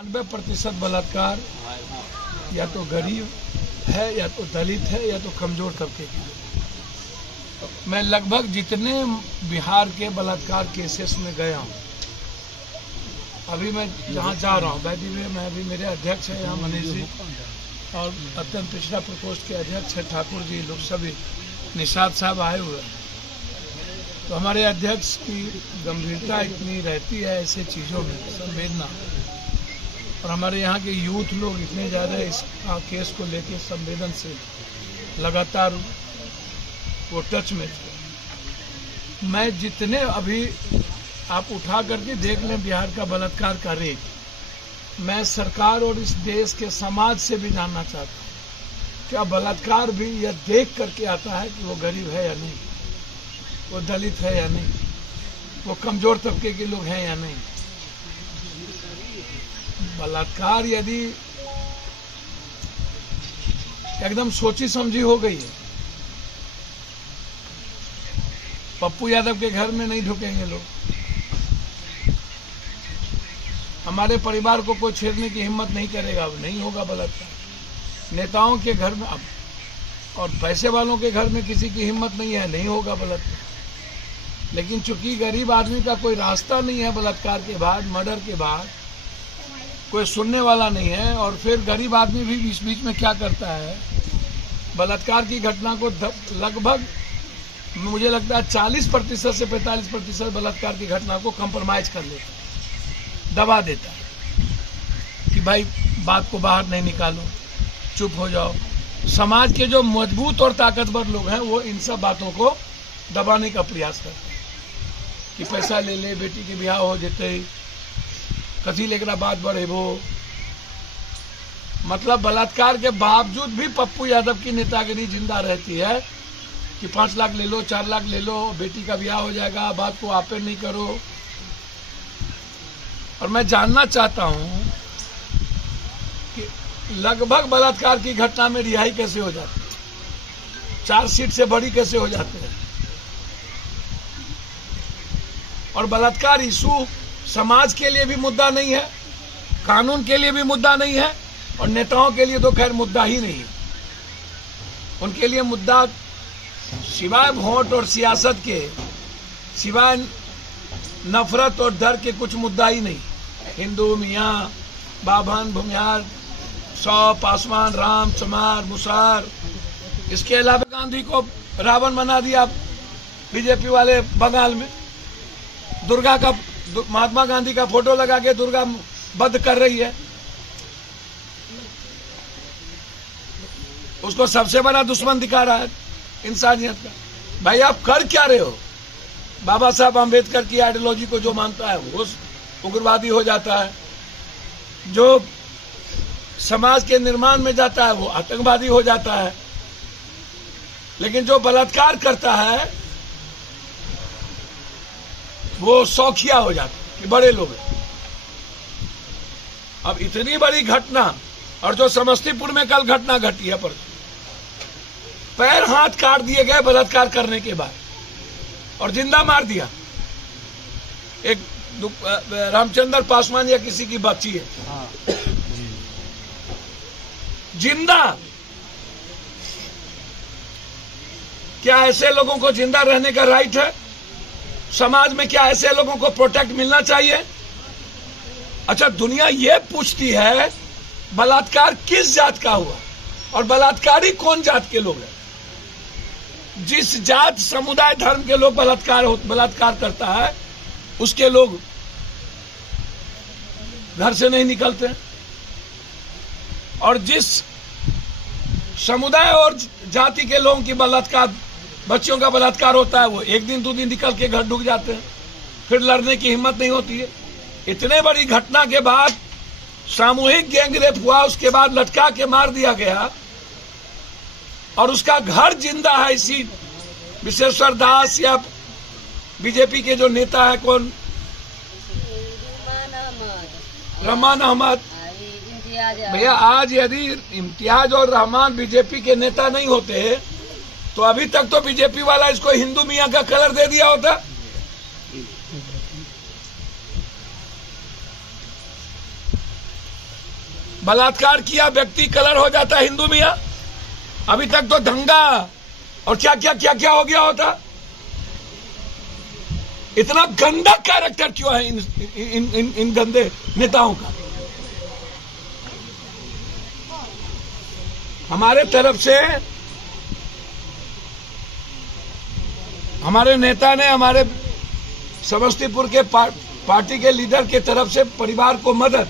99% बलात्कार या तो गरीब है, या तो दलित है, या तो कमजोर तबके के लोग। मैं लगभग जितने बिहार के बलात्कार केसेस में गया हूँ, अभी मैं जहाँ जा रहा हूँ बैदी में, मैं अभी मेरे अध्यक्ष है यहाँ मनीष जी, और अत्यंत पिछड़ा प्रकोष्ठ के अध्यक्ष है ठाकुर जी, लोग सभी निषाद साहब आए हुए हैं। तो हमारे अध्यक्ष की गंभीरता इतनी रहती है ऐसे चीज़ों में, संवेदना, और हमारे यहाँ के यूथ लोग इतने ज़्यादा इस केस को लेके संवेदनशील लगातार वो टच में थे। मैं जितने अभी आप उठा करके देख लें बिहार का बलात्कार का रेट, मैं सरकार और इस देश के समाज से भी जानना चाहता हूँ, क्या बलात्कार भी यह देख करके आता है कि वो गरीब है या नहीं, वो दलित है या नहीं, वो कमजोर तबके के लोग हैं या नहीं। बलात्कार यदि एकदम सोची समझी हो गई है, पप्पू यादव के घर में नहीं ढुकेंगे लोग, हमारे परिवार को कोई छेड़ने की हिम्मत नहीं करेगा, अब नहीं होगा बलात्कार। नेताओं के घर में अब, और पैसे वालों के घर में किसी की हिम्मत नहीं है, नहीं होगा बलात्कार। लेकिन चूंकि गरीब आदमी का कोई रास्ता नहीं है बलात्कार के बाद, मर्डर के बाद कोई सुनने वाला नहीं है, और फिर गरीब आदमी भी बीच बीच में क्या करता है, बलात्कार की घटना को लगभग मुझे लगता है 40% से 45% बलात्कार की घटना को कंप्रोमाइज कर लेता है, दबा देता है कि भाई बात को बाहर नहीं निकालो, चुप हो जाओ। समाज के जो मजबूत और ताकतवर लोग हैं वो इन सब बातों को दबाने का प्रयास करते हैं कि पैसा ले ले, बेटी के ब्याह हो जाते, कथी लेकर बात बढ़े वो। मतलब बलात्कार के बावजूद भी पप्पू यादव की नेतागिरी जिंदा रहती है कि 5 लाख ले लो, 4 लाख ले लो, बेटी का ब्याह हो जाएगा, बात को आपे नहीं करो। और मैं जानना चाहता हूं कि लगभग बलात्कार की घटना में रिहाई कैसे हो जाती है, चार्जशीट से बड़ी कैसे हो जाते हैं। और बलात्कार इशू समाज के लिए भी मुद्दा नहीं है, कानून के लिए भी मुद्दा नहीं है, और नेताओं के लिए तो खैर मुद्दा ही नहीं है। उनके लिए मुद्दा सिवाय वोट और सियासत के, सिवाय नफरत और डर के कुछ मुद्दा ही नहीं। हिंदू, मियाँ, बाभन, भूमिहार, सौ, पासवान, राम, चमार, मुसार। इसके अलावा गांधी को रावण बना दिया बीजेपी वाले बंगाल में, दुर्गा का, महात्मा गांधी का फोटो लगा के दुर्गा वध कर रही है, उसको सबसे बड़ा दुश्मन दिखा रहा है इंसानियत का। भाई आप कर क्या रहे हो? बाबा साहब आम्बेडकर की आइडियोलॉजी को जो मानता है वो उग्रवादी हो जाता है, जो समाज के निर्माण में जाता है वो आतंकवादी हो जाता है, लेकिन जो बलात्कार करता है वो शौकिया हो जाता है कि बड़े लोग हैं। अब इतनी बड़ी घटना, और जो समस्तीपुर में कल घटना घटी है, पर पैर हाथ काट दिए गए बलात्कार करने के बाद, और जिंदा मार दिया। एक रामचंद्र पासवान या किसी की बच्ची है, जिंदा। क्या ऐसे लोगों को जिंदा रहने का राइट है? समाज में क्या ऐसे लोगों को प्रोटेक्ट मिलना चाहिए? अच्छा, दुनिया ये पूछती है बलात्कार किस जात का हुआ, और बलात्कारी कौन जात के लोग हैं? जिस जात, समुदाय, धर्म के लोग बलात्कार करता है उसके लोग घर से नहीं निकलते, और जिस समुदाय और जाति के लोगों की बलात्कार, बच्चियों का बलात्कार होता है, वो 1 दिन 2 दिन निकल के घर ढुक जाते हैं, फिर लड़ने की हिम्मत नहीं होती है। इतने बड़ी घटना के बाद सामूहिक गैंगरेप हुआ, उसके बाद लटका के मार दिया गया, और उसका घर जिंदा है। इसी विशेश्वर दास या बीजेपी के जो नेता है, कौन, रहमान अहमद भैया, आज यदि इम्तियाज और रहमान बीजेपी के नेता नहीं होते तो अभी तक तो बीजेपी वाला इसको हिंदू मियाँ का कलर दे दिया होता। बलात्कार किया व्यक्ति कलर हो जाता है हिंदू मियां? अभी तक तो दंगा और क्या क्या क्या क्या हो गया होता। इतना गंदा कैरेक्टर क्यों है इन गंदे नेताओं का? हमारे तरफ से हमारे नेता ने हमारे समस्तीपुर के पार्टी के लीडर के तरफ से परिवार को मदद,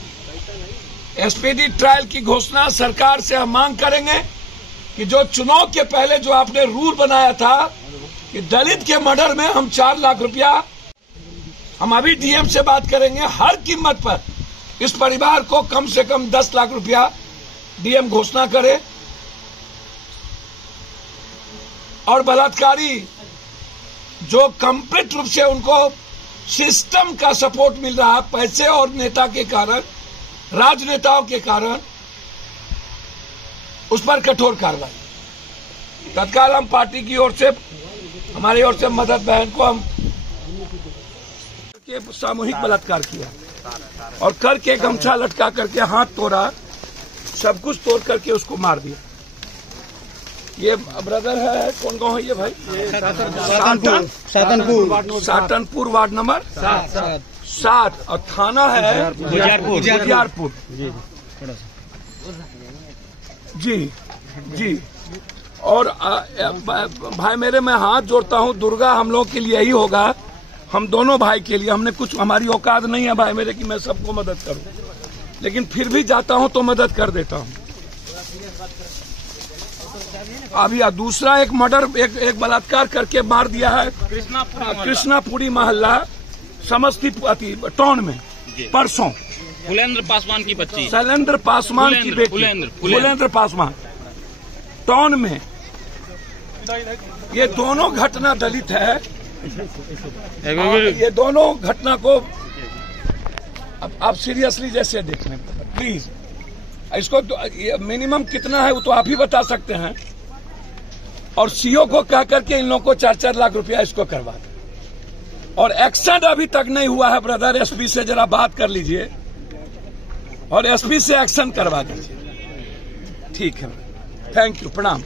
एसपीडी ट्रायल की घोषणा सरकार से हम मांग करेंगे कि जो चुनाव के पहले जो आपने रूल बनाया था कि दलित के मर्डर में हम 4 लाख रुपया, हम अभी डीएम से बात करेंगे, हर कीमत पर इस परिवार को कम से कम 10 लाख रुपया डीएम घोषणा करे। और बलात्कारी जो कंप्लीट रूप से उनको सिस्टम का सपोर्ट मिल रहा है, पैसे और नेता के कारण, राजनेताओं के कारण, उस पर कठोर कार्रवाई। तत्काल हम पार्टी की ओर से, हमारी ओर से मदद बहन को हम के सामूहिक बलात्कार किया और करके गमछा लटका करके हाथ तोड़ा, सब कुछ तोड़ करके उसको मार दिया। ये ब्रदर है, कौन गाँव है ये भाई? साटनपुर वार्ड नंबर 7 और थाना है गुजियारपुर। जी। और भाई मेरे, मैं हाथ जोड़ता हूँ, दुर्गा हम लोग के लिए यही होगा, हम दोनों भाई के लिए। हमने कुछ, हमारी औकात नहीं है भाई मेरे कि मैं सबको मदद करूं, लेकिन फिर भी जाता हूं तो मदद कर देता हूं। अभी दूसरा एक मर्डर, एक बलात्कार करके मार दिया है कृष्णापुरी मोहल्ला समस्तीपुर टाउन में परसों। फुलेंद्र पासवान की बच्ची, शैलेंद्र पासवान की बेटी, फुलेंद्र पासवान टाउन में। ये दोनों घटना दलित है। ये दोनों घटना को आप सीरियसली जैसे देख लें प्लीज। इसको मिनिमम कितना है वो तो आप ही बता सकते हैं। और सीओ को कह करके इन लोगों को 4-4 लाख रुपया इसको करवा दें। और एक्शन अभी तक नहीं हुआ है ब्रदर। एसपी से जरा बात कर लीजिए और एसपी से एक्शन करवा दीजिए। ठीक है, थैंक यू, प्रणाम।